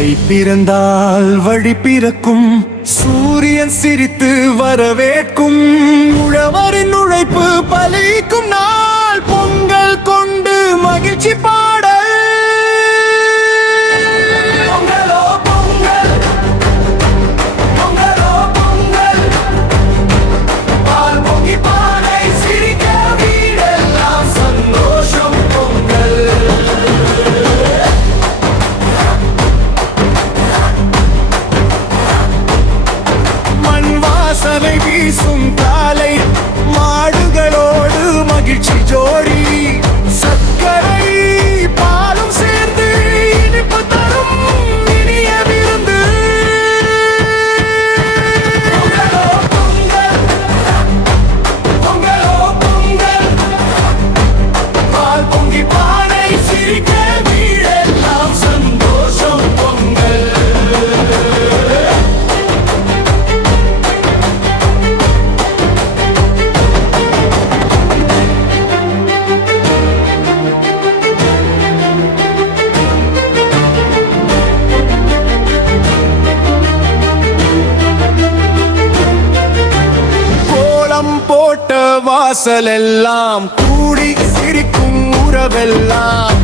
தை பிறந்தால் வழி பிறக்கும், சூரியன் சிரித்து வரவேற்கும், உழவரின் உழைப்பு பலிக்கும் நாள், பொங்கல் கொண்டு மகிழ்ச்சி பாடல். பொங்கலோ பொங்கல், பொங்கலோ பொங்கல், பால் பொங்கி பானை சிரிக்க வீடெல்லாம் சந்தோஷம் பொங்கல். வாசனை வீசும் காலை, மாடுகளோடு மகிழ்ச்சி ஜோடி, சர்க்கரை பாலும் சேர்ந்து இனிப்பு தரும் இனிய விருந்து. பொங்கலோ பொங்கல், பொங்கலோ பொங்கல், பால் பொங்கி பானை சிரிக்க வீடெல்லாம் சந்தோஷம் பொங்கல். போட்ட வாசலெல்லாம் கூடி சிரிக்கும் உறவெல்லாம்,